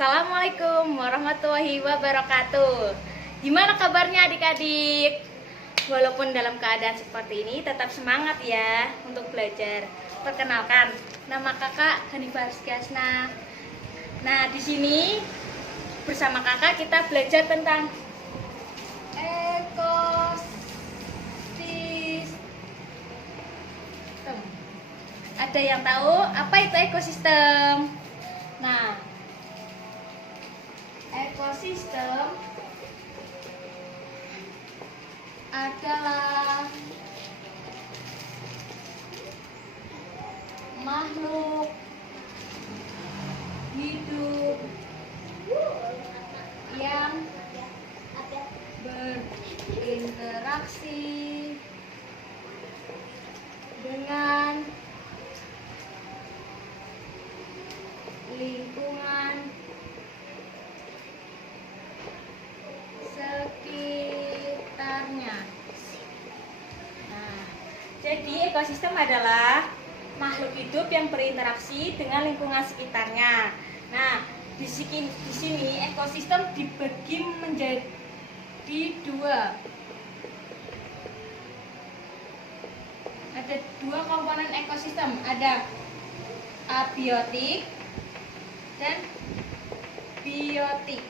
Assalamualaikum warahmatullahi wabarakatuh. Gimana kabarnya adik-adik? Walaupun dalam keadaan seperti ini, tetap semangat ya untuk belajar. Perkenalkan, nama kakak Hanifah Rizkyasna. Nah, di sini bersama kakak kita belajar tentang ekosistem. Ada yang tahu apa itu ekosistem? Nah, ekosistem adalah makhluk hidup yang berinteraksi dengan lingkungan sekitarnya. Nah, jadi ekosistem adalah makhluk hidup yang berinteraksi dengan lingkungan sekitarnya. Nah, di sini ekosistem dibagi menjadi dua. Ada dua komponen ekosistem, ada abiotik dan biotik.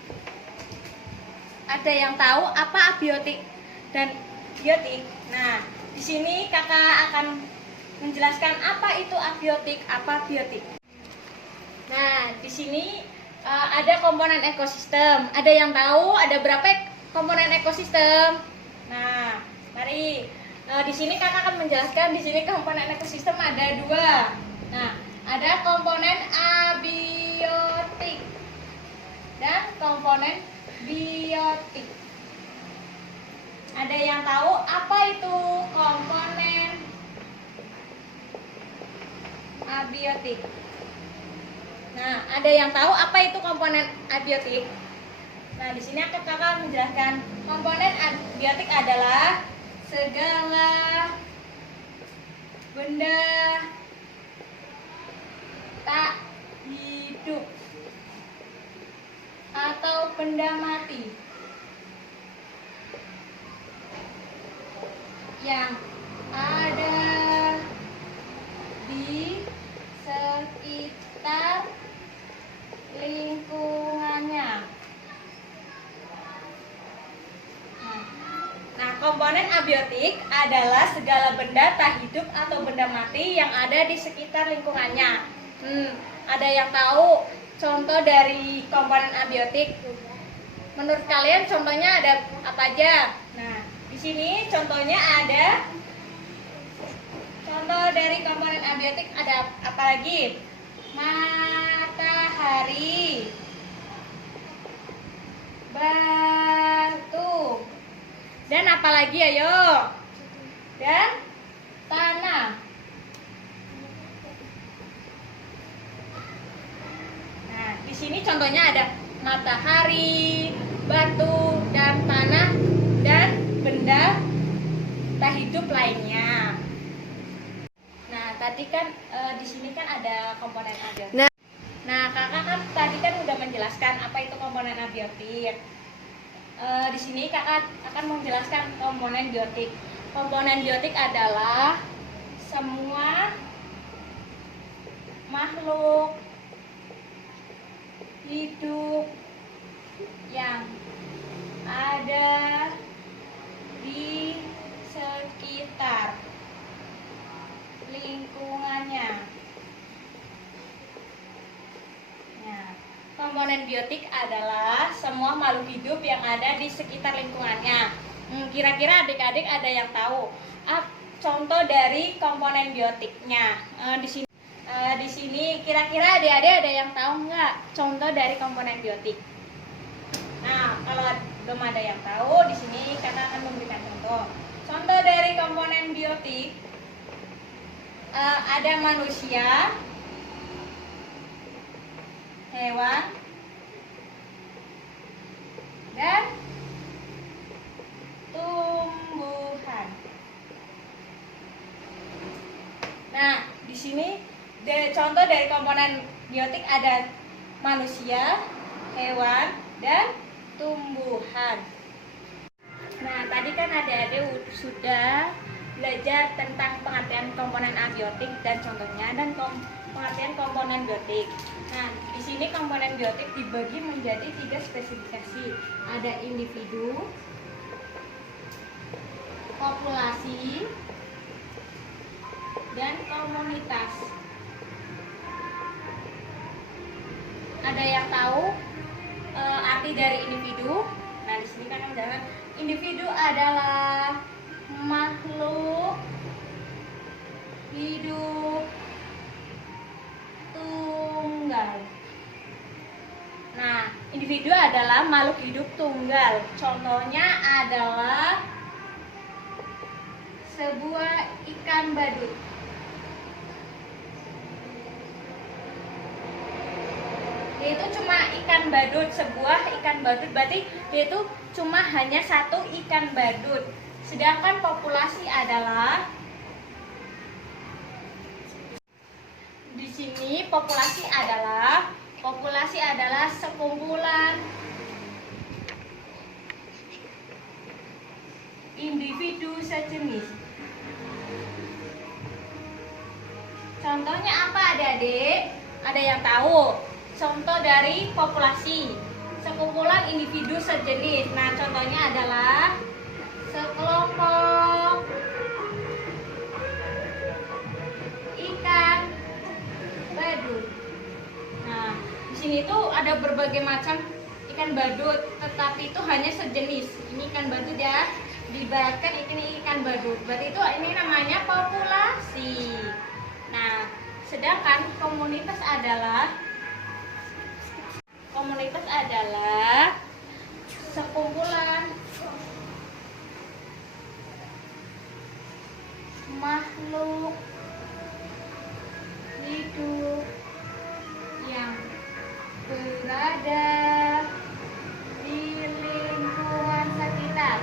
Ada yang tahu apa abiotik dan biotik? Nah, di sini kakak akan menjelaskan apa itu abiotik, apa biotik. Nah, di sini ada komponen ekosistem. Ada yang tahu ada berapa komponen ekosistem? Nah, mari. Di sini kakak akan menjelaskan. Di sini komponen ekosistem ada dua. Nah, ada komponen abiotik dan komponen biotik. Ada yang tahu apa itu komponen abiotik? Nah, ada yang tahu apa itu komponen abiotik? Nah, di sini kakak menjelaskan. Komponen abiotik adalah segala benda tak hidup atau benda mati yang ada di sekitar lingkungannya. Nah, komponen abiotik adalah segala benda tak hidup atau benda mati yang ada di sekitar lingkungannya. Ada yang tahu contoh dari komponen abiotik? Menurut kalian contohnya ada apa aja? Nah, di sini contohnya ada. Contoh dari komponen abiotik ada apa lagi? Matahari, batu, dan apa lagi ayo? Dan tanah. Nah, di sini contohnya ada matahari, batu, dan tanah, dan benda tak hidup lainnya. Nah, tadi kan di sini kan ada komponen abiotik. Nah, kakak kan tadi kan udah menjelaskan apa itu komponen abiotik. Di sini kakak akan menjelaskan komponen biotik. Komponen biotik adalah semua makhluk hidup yang ada di sekitar lingkungannya. Nah, komponen biotik adalah semua makhluk hidup yang ada di sekitar lingkungannya. Kira-kira adik-adik ada yang tahu contoh dari komponen biotiknya? Di sini kira-kira adik-adik ada yang tahu nggak contoh dari komponen biotik? Nah, kalau belum ada yang tahu, di sini kakak akan memberikan contoh. Contoh dari komponen biotik ada manusia, hewan, dan tumbuhan. Nah, sini contoh dari komponen biotik ada manusia, hewan, dan tumbuhan. Nah, tadi kan adik-adik sudah belajar tentang pengertian komponen abiotik dan contohnya, dan pengertian komponen biotik. Nah, di sini komponen biotik dibagi menjadi 3 spesifikasi. Ada individu, populasi, dan komunitas. Ada yang tahu arti dari individu? Nah, di sini kan ada individu adalah makhluk hidup tunggal. Nah, individu adalah makhluk hidup tunggal. Contohnya adalah sebuah ikan badut. Dia itu cuma ikan badut, sebuah ikan badut, berarti dia itu cuma hanya satu ikan badut. Sedangkan populasi adalah, di sini populasi adalah sekumpulan individu sejenis. Contohnya apa adik-adik? Ada yang tahu? Contoh dari populasi, sekumpulan individu sejenis. Nah, contohnya adalah sekelompok ikan badut. Nah, di sini tuh ada berbagai macam ikan badut, tetapi itu hanya sejenis. Ini ikan badut ya, diibaratkan ini ikan badut. Berarti itu ini namanya populasi. Nah, sedangkan komunitas adalah sekumpulan makhluk hidup yang berada di lingkungan sekitar.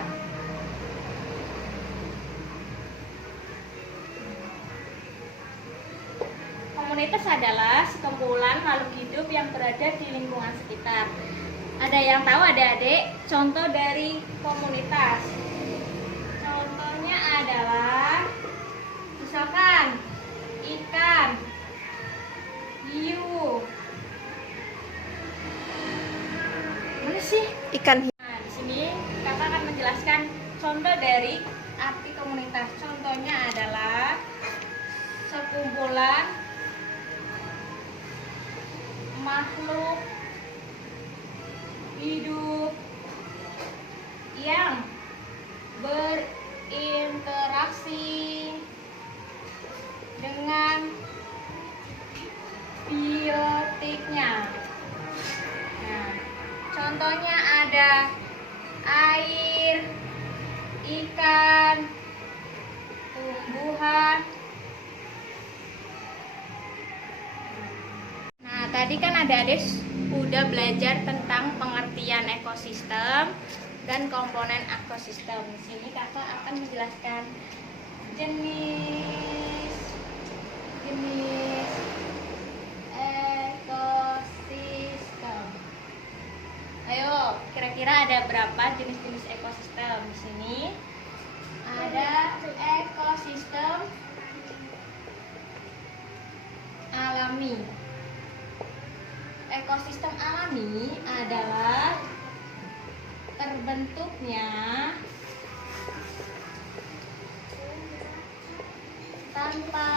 Komunitas adalah sekumpulan makhluk hidup yang berada di lingkungan sekitar. Ada yang tahu adik-adik contoh dari komunitas? Contohnya adalah misalkan ikan, hiu. Mana sih? Ikan hiu. Nah, di sini kakak akan menjelaskan contoh dari arti komunitas. Contohnya adalah sekumpulan makhluk hidup yang berinteraksi dengan biotiknya. Nah, contohnya ada air, ikan, tumbuhan. Nah, tadi kan adik-adik udah belajar tentang pengertian ekosistem dan komponen ekosistem. Di sini kakak akan menjelaskan jenis ekosistem. Ayo, kira-kira ada berapa jenis-jenis ekosistem? Di sini ada ekosistem alami. Ekosistem alami adalah terbentuknya tanpa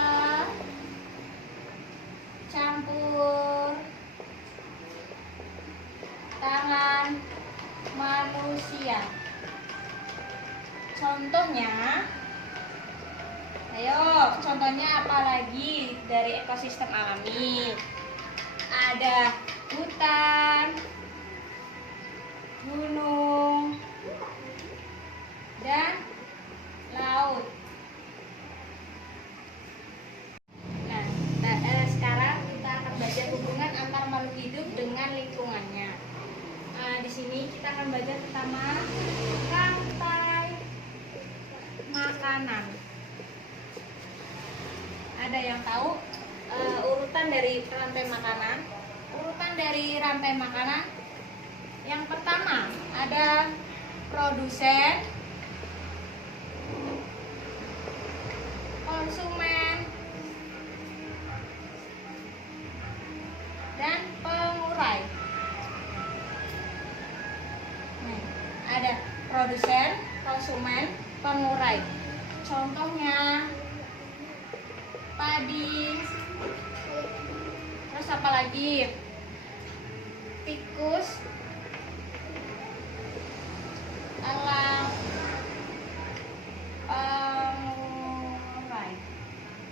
campur tangan manusia. Contohnya, ayo, contohnya apa lagi dari ekosistem alami? Ada hutan, gunung, dan laut. Nah, sekarang kita akan belajar hubungan antar makhluk hidup dengan lingkungannya. Di sini kita akan belajar pertama rantai makanan. Ada yang tahu urutan dari rantai makanan? Urutan dari rantai makanan Yang pertama ada produsen, konsumen, dan pengurai. Nah, ada produsen, konsumen, pengurai. Contohnya padi, terus apa lagi? Tikus, elang, pengurai.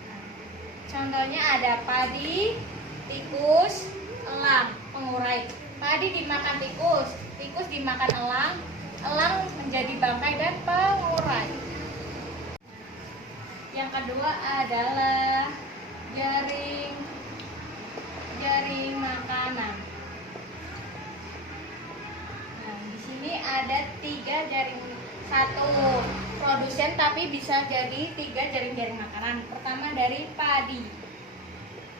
Nah, contohnya ada padi, tikus, elang, pengurai. Padi dimakan tikus, tikus dimakan elang, elang menjadi bangkai dan pengurai. Yang kedua adalah jaring makanan. Nah, di sini ada 3 jaring, satu produsen tapi bisa jadi 3 jaring makanan. Pertama dari padi.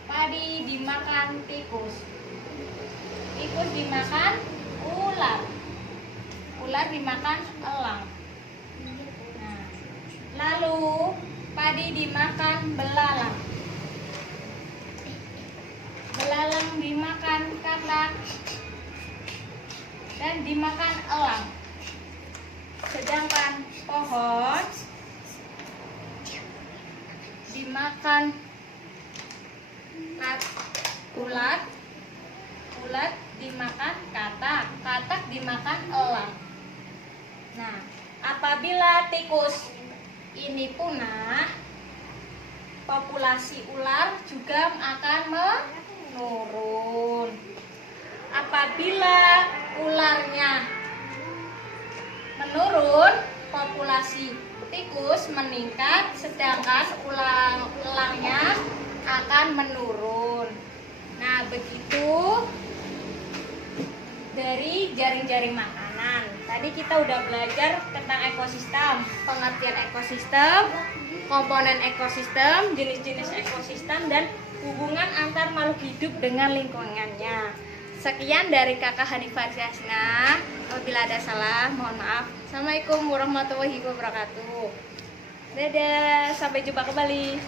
Padi dimakan tikus. Tikus dimakan ular. Ular dimakan elang. Nah, lalu padi dimakan belalang. Belalang dimakan katak dan dimakan elang. Sedangkan pohon dimakan ulat, ulat dimakan katak, katak dimakan elang. Nah, apabila tikus ini punah, populasi ular juga akan menurun. Apabila ularnya menurun, populasi tikus meningkat, sedangkan elangnya akan menurun. Nah, begitu dari jaring-jaring makanan. Tadi kita udah belajar tentang ekosistem, pengertian ekosistem, komponen ekosistem, jenis-jenis ekosistem, dan hubungan antar makhluk hidup dengan lingkungannya. Sekian dari Kakak Hanifah Syasna. Apabila ada salah, mohon maaf. Assalamualaikum warahmatullahi wabarakatuh. Dadah, sampai jumpa kembali.